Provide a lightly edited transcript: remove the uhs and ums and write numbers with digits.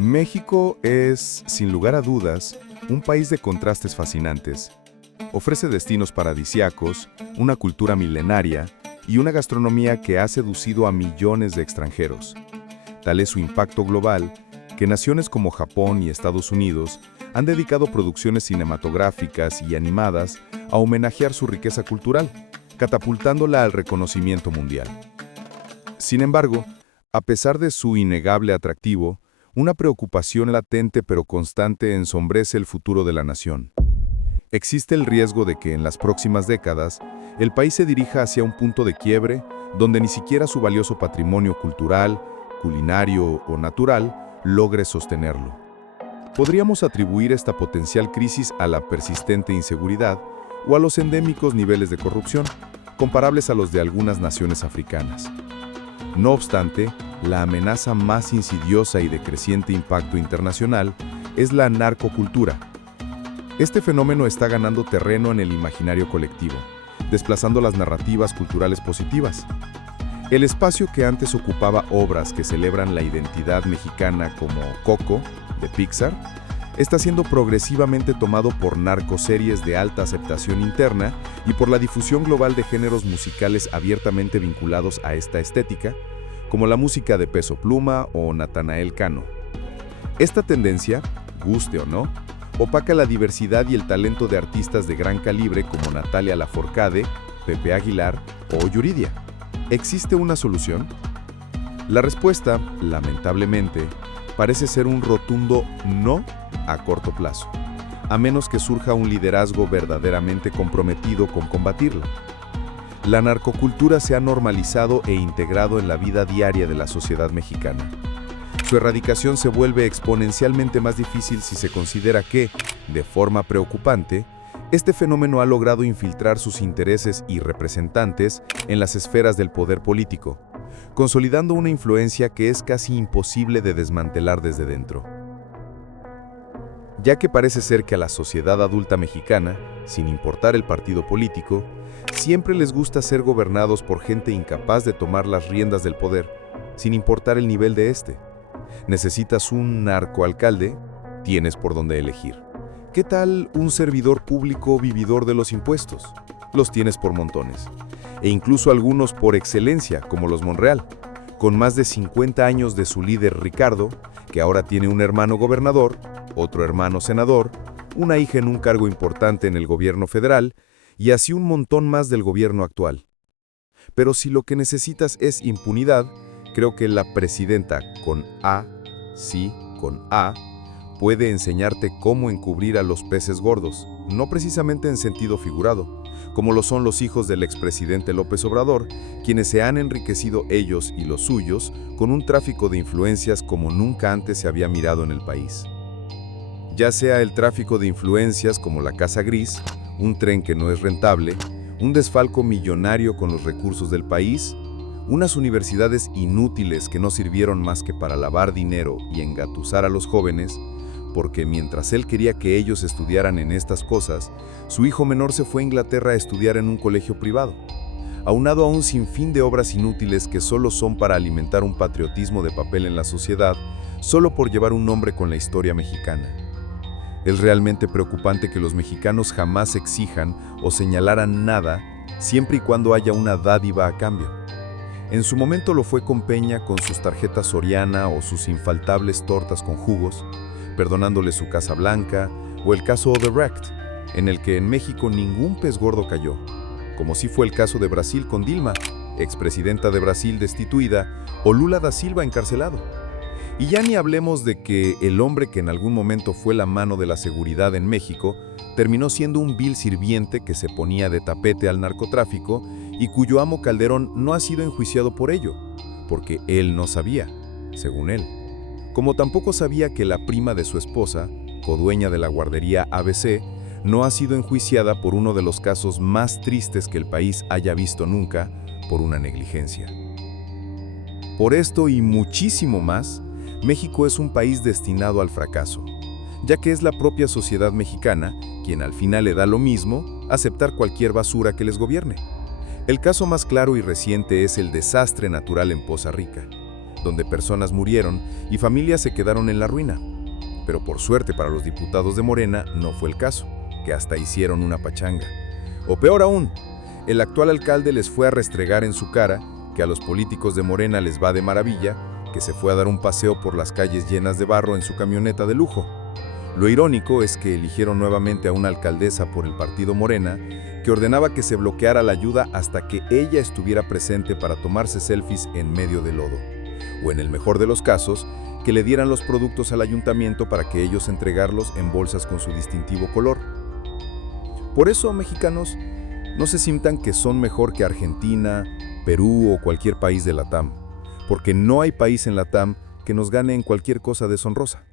México es, sin lugar a dudas, un país de contrastes fascinantes. Ofrece destinos paradisíacos, una cultura milenaria y una gastronomía que ha seducido a millones de extranjeros. Tal es su impacto global que naciones como Japón y Estados Unidos han dedicado producciones cinematográficas y animadas a homenajear su riqueza cultural, catapultándola al reconocimiento mundial. Sin embargo, a pesar de su innegable atractivo, una preocupación latente pero constante ensombrece el futuro de la nación. Existe el riesgo de que en las próximas décadas el país se dirija hacia un punto de quiebre donde ni siquiera su valioso patrimonio cultural, culinario o natural logre sostenerlo. Podríamos atribuir esta potencial crisis a la persistente inseguridad o a los endémicos niveles de corrupción, comparables a los de algunas naciones africanas. No obstante, la amenaza más insidiosa y de creciente impacto internacional es la narcocultura. Este fenómeno está ganando terreno en el imaginario colectivo, desplazando las narrativas culturales positivas. El espacio que antes ocupaba obras que celebran la identidad mexicana como Coco, de Pixar, está siendo progresivamente tomado por narcoseries de alta aceptación interna y por la difusión global de géneros musicales abiertamente vinculados a esta estética, como la música de Peso Pluma o Natanael Cano. Esta tendencia, guste o no, opaca la diversidad y el talento de artistas de gran calibre como Natalia Lafourcade, Pepe Aguilar o Yuridia. ¿Existe una solución? La respuesta, lamentablemente, parece ser un rotundo no a corto plazo, a menos que surja un liderazgo verdaderamente comprometido con combatirla. La narcocultura se ha normalizado e integrado en la vida diaria de la sociedad mexicana. Su erradicación se vuelve exponencialmente más difícil si se considera que, de forma preocupante, este fenómeno ha logrado infiltrar sus intereses y representantes en las esferas del poder político, consolidando una influencia que es casi imposible de desmantelar desde dentro. Ya que parece ser que a la sociedad adulta mexicana, sin importar el partido político, siempre les gusta ser gobernados por gente incapaz de tomar las riendas del poder, sin importar el nivel de este. ¿Necesitas un narcoalcalde? Tienes por dónde elegir. ¿Qué tal un servidor público vividor de los impuestos? Los tienes por montones. E incluso algunos por excelencia, como los Monreal, con más de 50 años de su líder Ricardo, que ahora tiene un hermano gobernador, otro hermano senador, una hija en un cargo importante en el gobierno federal, y así un montón más del gobierno actual. Pero si lo que necesitas es impunidad, creo que la presidenta con A, sí, con A, puede enseñarte cómo encubrir a los peces gordos, no precisamente en sentido figurado, como lo son los hijos del expresidente López Obrador, quienes se han enriquecido ellos y los suyos con un tráfico de influencias como nunca antes se había mirado en el país. Ya sea el tráfico de influencias como la Casa Gris, un tren que no es rentable, un desfalco millonario con los recursos del país, unas universidades inútiles que no sirvieron más que para lavar dinero y engatusar a los jóvenes, porque mientras él quería que ellos estudiaran en estas cosas, su hijo menor se fue a Inglaterra a estudiar en un colegio privado, aunado a un sinfín de obras inútiles que solo son para alimentar un patriotismo de papel en la sociedad, solo por llevar un nombre con la historia mexicana. Es realmente preocupante que los mexicanos jamás exijan o señalaran nada, siempre y cuando haya una dádiva a cambio. En su momento lo fue con Peña con sus tarjetas Soriana o sus infaltables tortas con jugos, perdonándole su Casa Blanca, o el caso Odebrecht, en el que en México ningún pez gordo cayó, como sí fue el caso de Brasil con Dilma, expresidenta de Brasil destituida, o Lula da Silva encarcelado. Y ya ni hablemos de que el hombre que en algún momento fue la mano de la seguridad en México, terminó siendo un vil sirviente que se ponía de tapete al narcotráfico y cuyo amo Calderón no ha sido enjuiciado por ello, porque él no sabía, según él. Como tampoco sabía que la prima de su esposa, codueña de la guardería ABC, no ha sido enjuiciada por uno de los casos más tristes que el país haya visto nunca, por una negligencia. Por esto y muchísimo más, México es un país destinado al fracaso, ya que es la propia sociedad mexicana quien al final le da lo mismo aceptar cualquier basura que les gobierne. El caso más claro y reciente es el desastre natural en Poza Rica. donde personas murieron y familias se quedaron en la ruina. Pero por suerte para los diputados de Morena no fue el caso, que hasta hicieron una pachanga. O peor aún, el actual alcalde les fue a restregar en su cara que a los políticos de Morena les va de maravilla, que se fue a dar un paseo por las calles llenas de barro en su camioneta de lujo. Lo irónico es que eligieron nuevamente a una alcaldesa por el partido Morena, que ordenaba que se bloqueara la ayuda hasta que ella estuviera presente para tomarse selfies en medio del lodo. O en el mejor de los casos, que le dieran los productos al ayuntamiento para que ellos entregarlos en bolsas con su distintivo color. Por eso, mexicanos, no se sientan que son mejor que Argentina, Perú o cualquier país de la TAM, porque no hay país en la TAM que nos gane en cualquier cosa deshonrosa.